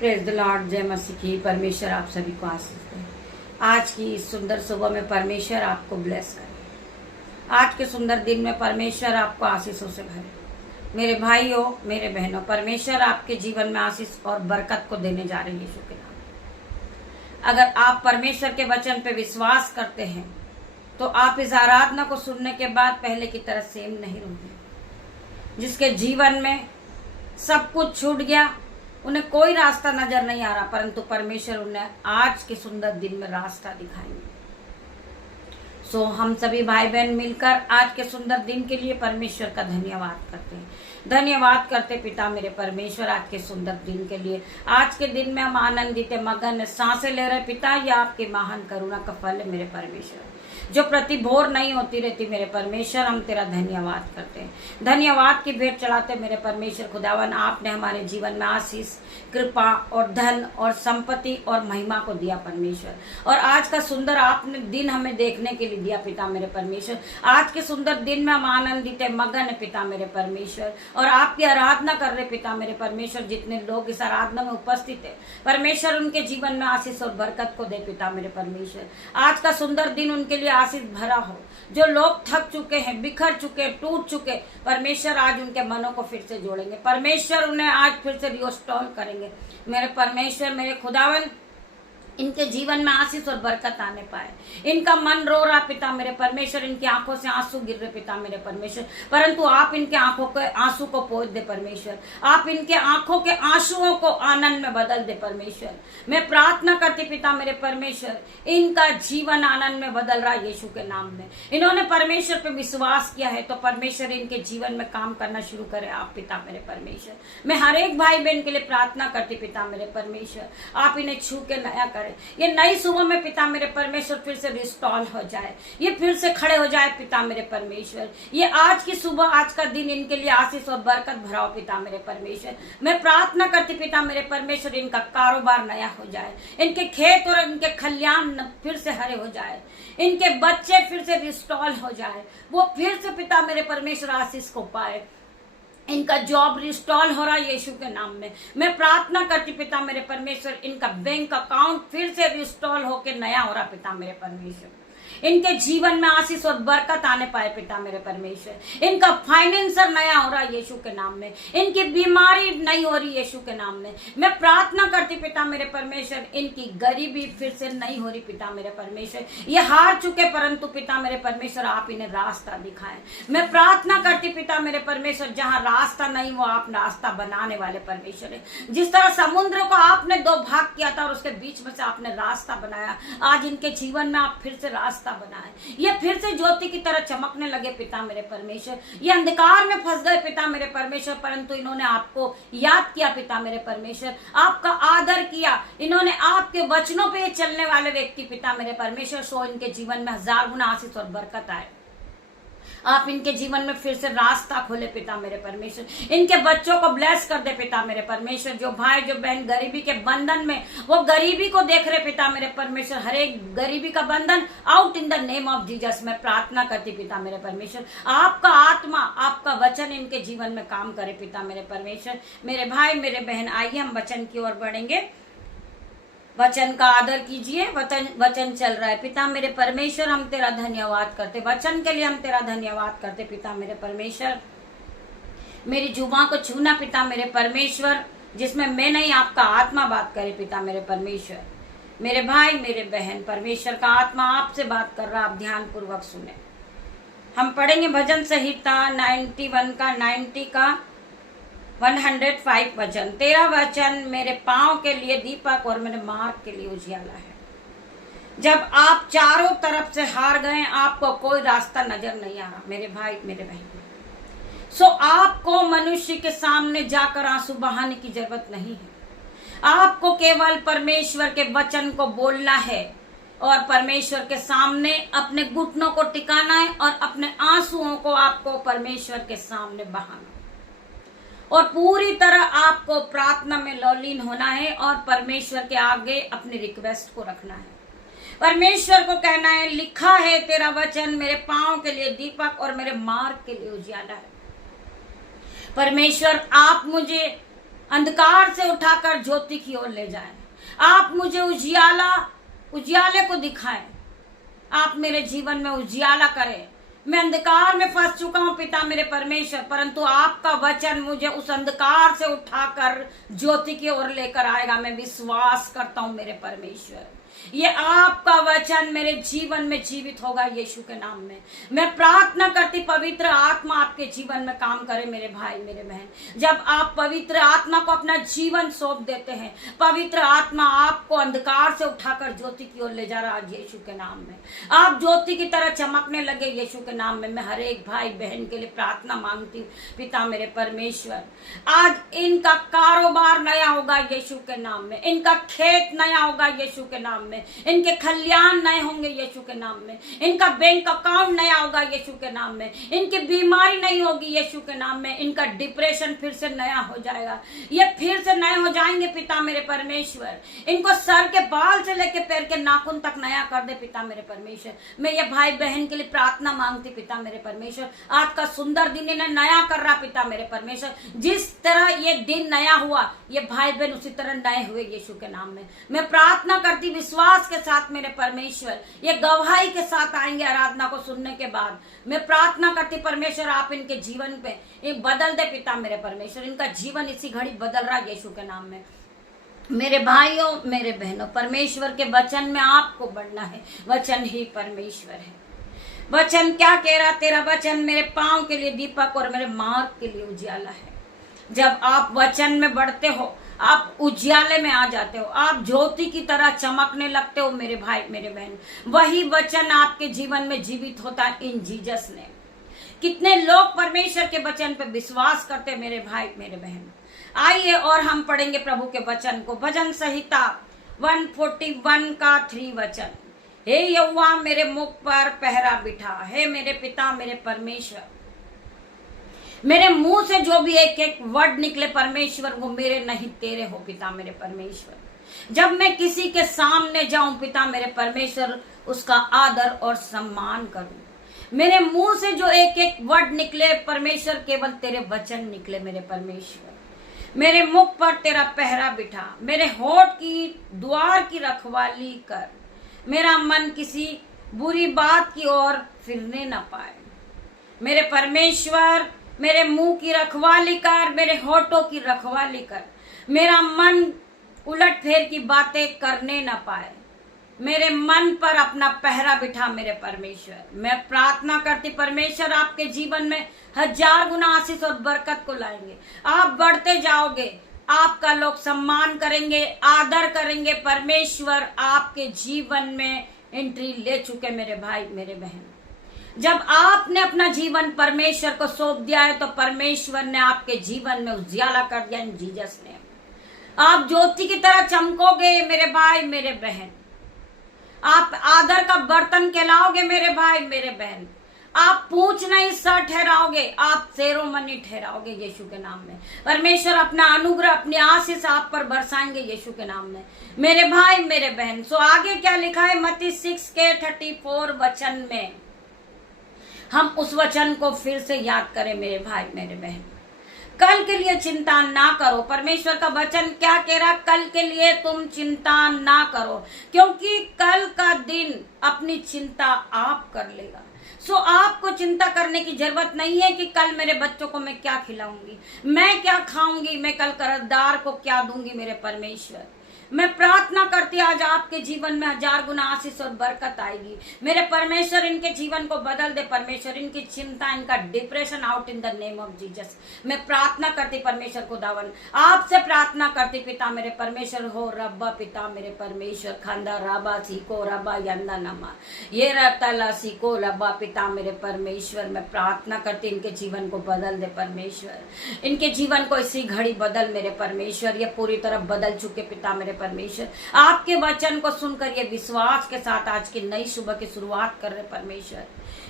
Praise the Lord, जय मसीह की। परमेश्वर आप सभी को आशीष दे। आज की इस सुंदर सुबह में परमेश्वर आपको ब्लेस करे। आज के सुंदर दिन में परमेश्वर आपको आशीषों से भरे। मेरे भाइयों, मेरे बहनों, परमेश्वर आपके जीवन में आशीष और बरकत को देने जा रहे हैं यीशु के नाम। अगर आप परमेश्वर के वचन पे विश्वास करते हैं तो आप इस आराधना को सुनने के बाद पहले की तरह सेम नहीं रहेंगे। जिसके जीवन में सब कुछ छूट गया, उन्हें कोई रास्ता नजर नहीं आ रहा, परंतु परमेश्वर उन्हें आज के सुंदर दिन में रास्ता दिखाएंगे। सो हम सभी भाई बहन मिलकर आज के सुंदर दिन के लिए परमेश्वर का धन्यवाद करते हैं। धन्यवाद करते पिता मेरे परमेश्वर आज के सुंदर दिन के लिए। आज के दिन में हम आनंदित मगन सांसें ले रहे पिता, यह आपकी महान करुणा का फल है मेरे परमेश्वर, जो प्रति भोर नहीं होती रहती मेरे परमेश्वर। हम तेरा धन्यवाद करते हैं। धन्यवाद की भेंट चढ़ाते मेरे परमेश्वर खुदावन। आपने हमारे जीवन में आशीष, कृपा और धन और संपत्ति और महिमा को दिया परमेश्वर, और आज का सुंदर आपने दिन हमें देखने के लिए दिया पिता मेरे परमेश्वर। आज के सुंदर दिन में हम आनंदित मगन है पिता मेरे परमेश्वर, और आपकी आराधना कर रहे पिता मेरे परमेश्वर। जितने लोग इस आराधना में उपस्थित है परमेश्वर, उनके जीवन में आशीष और बरकत को दे पिता मेरे परमेश्वर। आज का सुंदर दिन उनके लिए आशीष भरा हो। जो लोग थक चुके हैं, बिखर चुके, टूट चुके, परमेश्वर आज उनके मनों को फिर से जोड़ेंगे। परमेश्वर उन्हें आज फिर से रिस्टोर करेंगे मेरे परमेश्वर। मेरे खुदावन, इनके जीवन में आशीष और बरकत आने पाए। इनका मन रो रहा पिता मेरे परमेश्वर, इनकी आंखों से आंसू गिर रहे पिता मेरे परमेश्वर, परंतु आप इनके आंखों के आंसू को पोंछ दे परमेश्वर। आप इनके आंखों के आंसुओं को आनंद में बदल दे परमेश्वर। मैं प्रार्थना करती पिता मेरे परमेश्वर, इनका जीवन आनंद में बदल रहा यीशु के नाम में। इन्होंने परमेश्वर पे विश्वास किया है तो परमेश्वर इनके जीवन में काम करना शुरू करे आप पिता मेरे परमेश्वर। मैं हर एक भाई बहन के लिए प्रार्थना करती पिता मेरे परमेश्वर, आप इन्हें छू के नया करें। ये नई सुबह में पिता मेरे परमेश्वर फिर से रिस्टोर हो जाए, ये फिर से खड़े हो जाए पिता मेरे परमेश्वर। ये आज की सुबह, आज का दिन इनके लिए आशीष और बरकत भरा हो पिता मेरे परमेश्वर। मैं प्रार्थना करती पिता मेरे परमेश्वर, इनका कारोबार नया हो जाए, इनके खेत और इनके खलियान फिर से हरे हो जाए, इनके बच्चे फिर से रिस्टोर हो जाए, वो फिर से पिता मेरे परमेश्वर आशीष को पाए। इनका जॉब रिस्टोर हो रहा है यीशु के नाम में। मैं प्रार्थना करती पिता मेरे परमेश्वर, इनका बैंक अकाउंट फिर से रिस्टोर होके नया हो रहा पिता मेरे परमेश्वर। इनके जीवन में आशीष और बरकत आने पाए पिता मेरे परमेश्वर। इनका फाइनेंसर नया हो रहा है यीशु के नाम में। इनकी बीमारी नहीं हो रही यीशु के नाम में। मैं प्रार्थना करती पिता मेरे परमेश्वर, इनकी गरीबी फिर से नहीं हो रही पिता मेरे परमेश्वर। ये हार चुके, परंतु पिता मेरे परमेश्वर आप इन्हें रास्ता दिखाएं। मैं प्रार्थना करती पिता मेरे परमेश्वर, जहाँ रास्ता नहीं वो आप रास्ता बनाने वाले परमेश्वर है। जिस तरह समुद्र को आपने दो भाग किया था और उसके बीच में से आपने रास्ता बनाया, आज इनके जीवन में आप फिर से रास्ता बनाए। ये फिर से ज्योति की तरह चमकने लगे पिता मेरे परमेश्वर। ये अंधकार में फंस गए पिता मेरे परमेश्वर, परंतु इन्होंने आपको याद किया पिता मेरे परमेश्वर, आपका आदर किया। इन्होंने आपके वचनों पे चलने वाले व्यक्ति पिता मेरे परमेश्वर, सो इनके जीवन में 1000 गुना आशीष और बरकत आए। आप इनके जीवन में फिर से रास्ता खोले पिता मेरे परमेश्वर। इनके बच्चों को ब्लेस कर दे पिता मेरे परमेश्वर। जो भाई जो बहन गरीबी के बंधन में, वो गरीबी को देख रहे पिता मेरे परमेश्वर, हर एक गरीबी का बंधन out in the name of Jesus. मैं प्रार्थना करती पिता मेरे परमेश्वर, आपका आत्मा, आपका वचन इनके जीवन में काम करे पिता मेरे परमेश्वर। मेरे भाई मेरे बहन, आइए हम वचन की ओर बढ़ेंगे। वचन का आदर कीजिए। वचन चल रहा है। पिता मेरे परमेश्वर, हम तेरा धन्यवाद करते, वचन के लिए हम तेरा धन्यवाद करते पिता मेरे परमेश्वर। मेरी जुबान को छूना पिता मेरे परमेश्वर, जिसमें मैं नहीं आपका आत्मा बात करे पिता मेरे परमेश्वर। मेरे भाई मेरे बहन, परमेश्वर का आत्मा आपसे बात कर रहा, आप ध्यान पूर्वक सुने। हम पढ़ेंगे भजन संहिता 91 का 90 का 105 वचन। तेरा वचन मेरे पांव के लिए दीपक और मेरे मार्ग के लिए उजियाला है। जब आप चारों तरफ से हार गए, आपको कोई रास्ता नजर नहीं आ रहा मेरे भाई मेरे बहन, सो आपको मनुष्य के सामने जाकर आंसू बहाने की जरूरत नहीं है। आपको केवल परमेश्वर के वचन को बोलना है और परमेश्वर के सामने अपने घुटनों को टिकाना है और अपने आंसुओं को आपको परमेश्वर के सामने बहाना, और पूरी तरह आपको प्रार्थना में लौलीन होना है और परमेश्वर के आगे अपनी रिक्वेस्ट को रखना है। परमेश्वर को कहना है, लिखा है तेरा वचन मेरे पांव के लिए दीपक और मेरे मार्ग के लिए उजियाला है। परमेश्वर, आप मुझे अंधकार से उठाकर ज्योति की ओर ले जाएं। आप मुझे उजियाले को दिखाएं। आप मेरे जीवन में उजियाला करें। मैं अंधकार में फंस चुका हूं पिता मेरे परमेश्वर, परंतु आपका वचन मुझे उस अंधकार से उठाकर ज्योति की ओर लेकर आएगा। मैं विश्वास करता हूं मेरे परमेश्वर, ये आपका वचन मेरे जीवन में जीवित होगा यीशु के नाम में। मैं प्रार्थना करती पवित्र आत्मा आपके जीवन में काम करे मेरे भाई मेरे बहन। जब आप पवित्र आत्मा को अपना जीवन सौंप देते हैं, पवित्र आत्मा आपको अंधकार से उठाकर ज्योति की ओर ले जा रहा है यीशु के नाम में। आप ज्योति की तरह चमकने लगे यीशु के नाम में। मैं हर एक भाई बहन के लिए प्रार्थना मांगती हूँ पिता मेरे परमेश्वर, आज इनका कारोबार नया होगा यीशु के नाम में, इनका खेत नया होगा यीशु के नाम में, इनके खलियान नए होंगे यीशु के नाम में, इनका बैंक अकाउंट नया होगा यीशु के नाम में, इनकी बीमारी नहीं होगी यीशु के नाम में, इनका डिप्रेशन फिर से नया हो जाएगा, ये फिर से नए हो जाएंगे पिता मेरे परमेश्वर। इनको सर के बाल से लेके पैर के नाखून तक नया कर दे पिता मेरे परमेश्वर। मैं ये भाई बहन के लिए प्रार्थना मांगती पिता मेरे परमेश्वर, आज का सुंदर दिन इन्हें नया कर रहा पिता मेरे परमेश्वर। जिस तरह ये दिन नया हुआ, ये भाई बहन उसी तरह नए हुए यीशु के नाम में। मैं प्रार्थना करती विश्वास के साथ मेरे परमेश्वर, ये गवाही के साथ आएंगे आराधना को सुनने के बाद। मैं प्रार्थना करती परमेश्वर, आप इनके जीवन पे बदल दे पिता मेरे परमेश्वर। इनका जीवन इसी घड़ी बदल रहा है यीशु के नाम में। मेरे भाइयों मेरे बहनों, परमेश्वर के वचन में आपको बढ़ना है। वचन ही परमेश्वर है। वचन क्या कह रहा? तेरा वचन मेरे पांव के लिए दीपक और मेरे मार्ग के लिए उजियाला है। जब आप वचन में बढ़ते हो, आप उजियाले में आ जाते हो, आप ज्योति की तरह चमकने लगते हो मेरे भाई मेरे बहन। वही वचन आपके जीवन में जीवित होता है इन जीसस ने। कितने लोग परमेश्वर के वचन पे विश्वास करते मेरे भाई मेरे बहन। आइए और हम पढ़ेंगे प्रभु के वचन को। भजन संहिता 141 का 3 वचन। हे यहोवा मेरे मुख पर पहरा बिठा, हे मेरे पिता मेरे परमेश्वर। मेरे मुंह से जो भी एक एक वर्ड निकले परमेश्वर, वो मेरे नहीं तेरे हो पिता मेरे परमेश्वर। जब मैं किसी के सामने जाऊं पिता मेरे परमेश्वर, उसका आदर और सम्मान करूं। मेरे मुंह से जो एक एक वर्ड निकले परमेश्वर, केवल तेरे वचन निकले मेरे परमेश्वर। मेरे मुख पर तेरा पहरा बिठा, मेरे होठ की द्वार की रखवाली कर। मेरा मन किसी बुरी बात की ओर फिरने न पाए। मेरे परमेश्वर, मेरे मुंह की रखवाली कर, मेरे होठों की रखवाली कर। मेरा मन उलट फेर की बातें करने न पाए। मेरे मन पर अपना पहरा बिठा मेरे परमेश्वर। मैं प्रार्थना करती परमेश्वर, आपके जीवन में 1000 गुना आशीष और बरकत को लाएंगे। आप बढ़ते जाओगे, आपका लोग सम्मान करेंगे, आदर करेंगे। परमेश्वर आपके जीवन में एंट्री ले चुके मेरे भाई मेरे बहन। जब आपने अपना जीवन परमेश्वर को सौंप दिया है, तो परमेश्वर ने आपके जीवन में उजियाला कर दिया इन जीसस ने। आप ज्योति की तरह चमकोगे मेरे भाई मेरे बहन। आप आदर का बर्तन कहलाओगे मेरे भाई मेरे बहन। आप पूछ नहीं सर ठहराओगे, आप सेरोमनी ठहराओगे यीशु के नाम में। परमेश्वर अपना अनुग्रह अपनी आशीष आप पर बरसाएंगे यीशु के नाम में मेरे भाई मेरे बहन। सो आगे क्या लिखा है मत्ती 6:34 वचन में, हम उस वचन को फिर से याद करें मेरे भाई मेरे बहन। कल के लिए चिंता ना करो। परमेश्वर का वचन क्या कह रहा? कल के लिए तुम चिंता ना करो, क्योंकि कल का दिन अपनी चिंता आप कर लेगा। सो आपको चिंता करने की जरूरत नहीं है कि कल मेरे बच्चों को मैं क्या खिलाऊंगी, मैं क्या खाऊंगी, मैं कल कर्जदार को क्या दूंगी मेरे परमेश्वर। मैं प्रार्थना करती आज आपके जीवन में 1000 गुना आशीष और बरकत आएगी। मेरे परमेश्वर इनके जीवन को बदल दे परमेश्वर। इनकी चिंता, इनका depression out in the name of Jesus. मैं प्रार्थना करती परमेश्वर को दावन आपसे प्रार्थना करती पिता मेरे परमेश्वर हो रब्बा पिता मेरे परमेश्वर। खंदा रबा सीको रबा यंदा नमा ये रतला सीको रब्बा पिता मेरे परमेश्वर। मैं प्रार्थना करती इनके जीवन को बदल दे परमेश्वर। इनके जीवन को इसी घड़ी बदल मेरे परमेश्वर। ये पूरी तरह बदल चुके पिता मेरे परमेश्वर। आपके वचन को सुनकर ये विश्वास के साथ आज की नई सुबह की शुरुआत कर रहे परमेश्वर।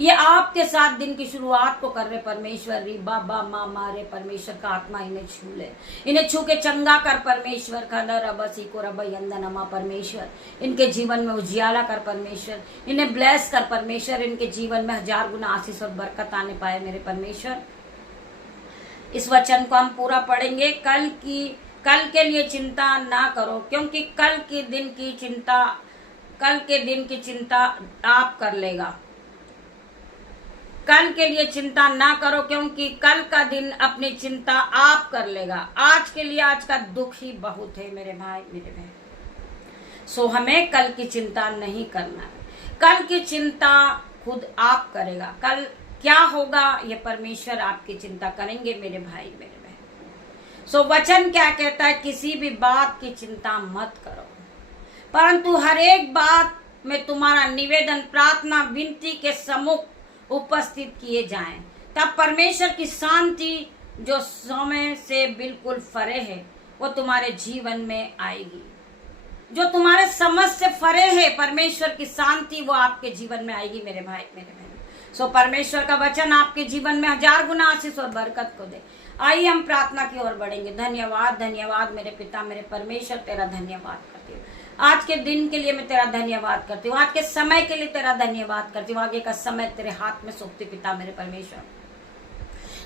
ये आपके साथ दिन की शुरुआत को कर रहे परमेश्वर। री बाबा माँ मारे परमेश्वर का आत्मा इन्हें छू ले, इन्हें छू के चंगा कर परमेश्वर। खंदा रबा सीको रबा यंदनमा परमेश्वर। इनके जीवन में उजियाला कर परमेश्वर। इन्हें ब्लेस कर परमेश्वर। इनके जीवन में 1000 गुना आशीष और बरकत आने पाए मेरे परमेश्वर। इस वचन को हम पूरा पढ़ेंगे। कल के लिए चिंता ना करो, क्योंकि कल के दिन की चिंता आप कर लेगा। कल के लिए चिंता ना करो, क्योंकि कल का दिन अपनी चिंता आप कर लेगा। आज के लिए आज का दुख ही बहुत है मेरे भाई मेरे बहन। सो हमें कल की चिंता नहीं करना है। कल की चिंता खुद आप करेगा। कल क्या होगा ये परमेश्वर आपकी चिंता करेंगे मेरे भाई मेरे बहन। सो वचन क्या कहता है? किसी भी बात की चिंता मत करो, परंतु हर एक बात में तुम्हारा निवेदन प्रार्थना विनती के सम्मुख उपस्थित किए जाएं, तब परमेश्वर की शांति जो समय से बिल्कुल परे है वो तुम्हारे जीवन में आएगी। जो तुम्हारे समझ से परे है, परमेश्वर की शांति वो आपके जीवन में आएगी मेरे भाई मेरे बहन। सो परमेश्वर का वचन आपके जीवन में 1000 गुना आशीष और बरकत को दे। आइए हम प्रार्थना की ओर बढ़ेंगे। धन्यवाद धन्यवाद मेरे पिता मेरे परमेश्वर, तेरा धन्यवाद करती हूँ। आज के दिन के लिए मैं तेरा धन्यवाद करती हूँ। आज के समय के लिए तेरा धन्यवाद करती हूँ। आगे का समय तेरे हाथ में सौंपती पिता मेरे परमेश्वर।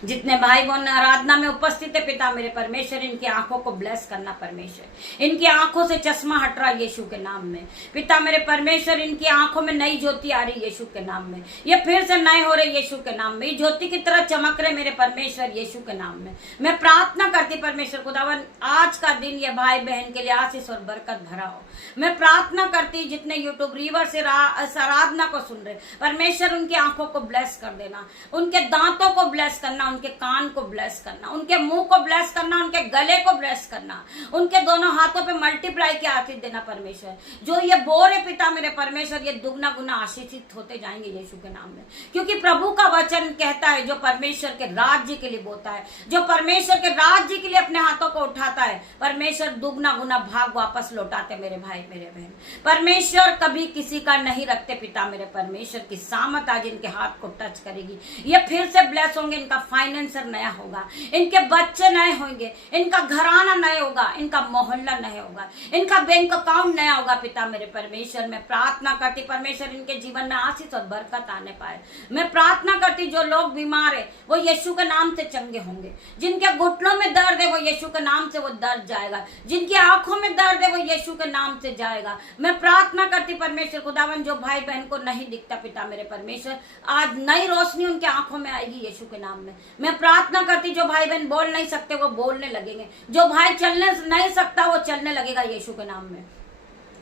जितने भाई बहन आराधना में उपस्थित है पिता मेरे परमेश्वर, इनकी आंखों को ब्लेस करना परमेश्वर। इनकी आंखों से चश्मा हट रहा यीशु के नाम में पिता मेरे परमेश्वर। इनकी आंखों में नई ज्योति आ रही यीशु के नाम में। ये फिर से नए हो रहे यीशु के नाम में। ये ज्योति की तरह चमक रहे मेरे परमेश्वर यीशु के नाम में। मैं प्रार्थना करती परमेश्वर खुदावन, आज का दिन ये भाई बहन के लिए आशीष और बरकत भरा हो। मैं प्रार्थना करती जितने यूट्यूब रीवर से आराधना को सुन रहे परमेश्वर, उनकी आंखों को ब्लेस कर देना, उनके दांतों को ब्लेस करना, उनके कान को ब्लेस करना, उनके मुंह को ब्लेस करना, उनके गले को ब्लेस करना, उनके दोनों हाथों पे मल्टीप्लाई के आशीष देना परमेश्वर। जो ये बोर है पिता मेरे परमेश्वर, ये दुगना गुना आशीषित होते जाएंगे यीशु के नाम में। क्योंकि प्रभु का वचन कहता है जो परमेश्वर के राज्य के लिए बोता है, जो परमेश्वर के राज्य के लिए अपने हाथों को उठाता है, परमेश्वर दुगना गुना भाग वापस लौटाते मेरे भाई मेरे बहन। परमेश्वर कभी किसी का नहीं रखते पिता मेरे परमेश्वर की सामत आज इनके हाथ को टच करेगी। ये फिर से ब्लेस होंगे, इनका फाइनेंसर नया होगा, इनके बच्चे नए होंगे, इनका घराना नया होगा, इनका मोहल्ला नया होगा, इनका बैंक अकाउंट नया होगा पिता मेरे परमेश्वर। मैं प्रार्थना करती परमेश्वर इनके जीवन में आशीष और बरकत आने पाए। मैं प्रार्थना करती जो लोग बीमार है वो यीशु के नाम से चंगे होंगे, जिनके घुटनों में दर्द है वो यीशु के नाम से वो दर्द जाएगा, जिनकी आंखों में दर्द है वो यीशु के नाम से जाएगा। मैं प्रार्थना करती परमेश्वर खुदावन जो भाई बहन को नहीं दिखता पिता मेरे परमेश्वर, आज नई रोशनी उनके आंखों में आएगी यीशु के नाम में। मैं प्रार्थना करती जो भाई बहन बोल नहीं सकते वो बोलने लगेंगे, जो भाई चलने नहीं सकता वो चलने लगेगा यीशु के नाम में।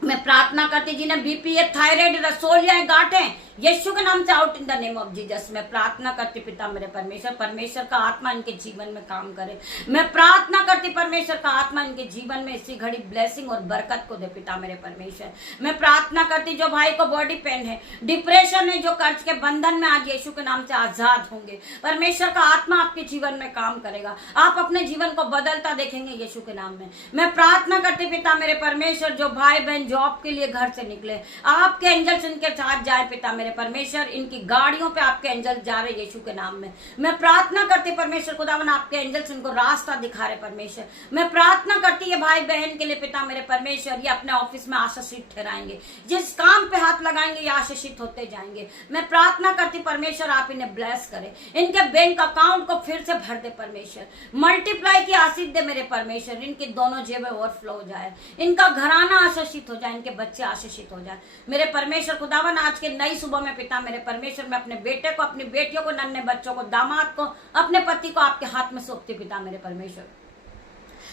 मैं प्रार्थना करती जिन्हें बीपी है, थायराइड, रसोलिया, गांठें, यीशु के नाम से out in the name of Jesus. मैं प्रार्थना करती पिता मेरे परमेश्वर, परमेश्वर का आत्मा इनके जीवन में काम करे। मैं प्रार्थना करती परमेश्वर का आत्मा इनके जीवन में इसी घड़ी ब्लेसिंग और बरकत को दे पिता मेरे परमेश्वर। मैं प्रार्थना करती जो भाई को बॉडी पेन है, डिप्रेशन है, जो कर्ज के बंधन में आज यीशु के नाम से आजाद होंगे, परमेश्वर का आत्मा आपके जीवन में काम करेगा। आप अपने जीवन को बदलता देखेंगे यीशु के नाम में। मैं प्रार्थना करती पिता मेरे परमेश्वर जो भाई बहन जॉब के लिए घर से निकले, आपके एंजल्स इनके साथ जाए पिता मेरे परमेश्वर। इनकी गाड़ियों पे आपके एंजल जा रहे यीशु के नाम में। मैं प्रार्थना करती परमेश्वर खुदावन आपके एंजल्स इनको रास्ता दिखा रहे परमेश्वर। मैं प्रार्थना करती है भाई बहन के लिए पिता मेरे परमेश्वर, ये अपने ऑफिस में आशीषित ठहराएंगे, जिस काम पे हाथ लगाएंगे ये आशीषित होते जाएंगे। मैं प्रार्थना करती परमेश्वर आप इन्हें ब्लेस करें, इनके बैंक अकाउंट को फिर से भर दे परमेश्वर, मल्टीप्लाई की आशीष दे मेरे परमेश्वर। इनकी दोनों जेबें ओवरफ्लो हो जाए, इनका घराना आशीषित हो जाए, इनके बच्चे आशीषित हो जाए मेरे परमेश्वर खुदावन। आज के नई सुबह में पिता मेरे परमेश्वर मैं अपने बेटे को, अपनी बेटियों को, नन्हे बच्चों को, दामाद को, अपने पति को आपके हाथ में सौंपती पिता मेरे परमेश्वर।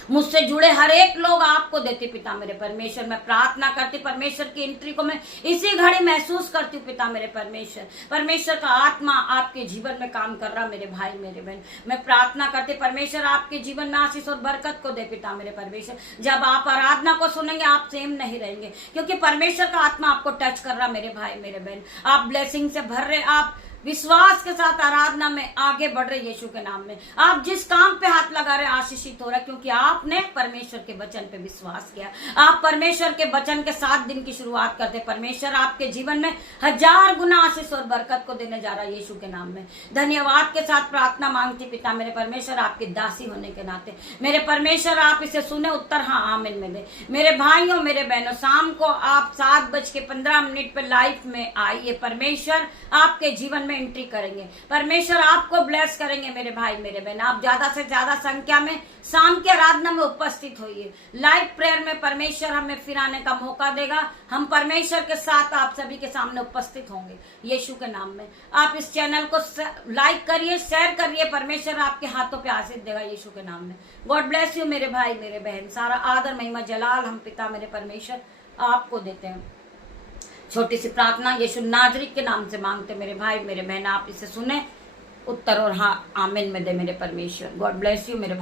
मुझसे जुड़े हर एक लोग आपको देते पिता मेरे परमेश्वर। मैं प्रार्थना करती परमेश्वर की एंट्री को मैं इसी घड़ी महसूस करती हूँ पिता मेरे परमेश्वर। परमेश्वर का आत्मा आपके जीवन में काम कर रहा मेरे भाई मेरे बहन। मैं प्रार्थना करती परमेश्वर आपके जीवन में आशीष और बरकत को दे पिता मेरे परमेश्वर। जब आप आराधना को सुनेंगे आप सेम नहीं रहेंगे, क्योंकि परमेश्वर का आत्मा आपको टच कर रहा मेरे भाई मेरे बहन। आप ब्लेसिंग से भर रहे, आप विश्वास के साथ आराधना में आगे बढ़ रहे यीशु के नाम में। आप जिस काम पे हाथ लगा रहे आशीषित हो रहा है, क्योंकि आपने परमेश्वर के वचन पे विश्वास किया। आप परमेश्वर के वचन के 7 दिन की शुरुआत करते। परमेश्वर आपके जीवन में 1000 गुना आशीष और बरकत को देने जा रहा है यीशु के नाम में। धन्यवाद के साथ प्रार्थना मांगती पिता मेरे परमेश्वर आपकी दासी होने के नाते। मेरे परमेश्वर आप इसे सुने, उत्तर हाँ आमीन में दे। मेरे भाइयों मेरे बहनों, शाम को आप 7:15 पे लाइव में आइए। परमेश्वर आपके जीवन में एंट्री करेंगे। परमेश्वर आपको ब्लेस करेंगे मेरे भाई मेरे बहन। आप ज्यादा से ज्यादा संख्या में शाम की आराधना में उपस्थित होइए। लाइव प्रेयर में परमेश्वर हमें फिर आने का मौका देगा। हम परमेश्वर के साथ आप सभी के सामने उपस्थित होंगे यीशु के नाम में। आप इस चैनल को लाइक करिए, शेयर करिए। परमेश्वर आपके हाथों पे आशीष देगा यीशु के नाम में। गॉड ब्लेस यू मेरे भाई मेरे बहन। सारा आदर महिमा जलाल हम पिता मेरे परमेश्वर आपको देते हैं। छोटी सी प्रार्थना यीशु नाजरी के नाम से मांगते मेरे भाई मेरे बहन। आप इसे सुने, उत्तर और हाँ आमीन में दे मेरे परमेश्वर। गॉड ब्लेस यू मेरे भाई।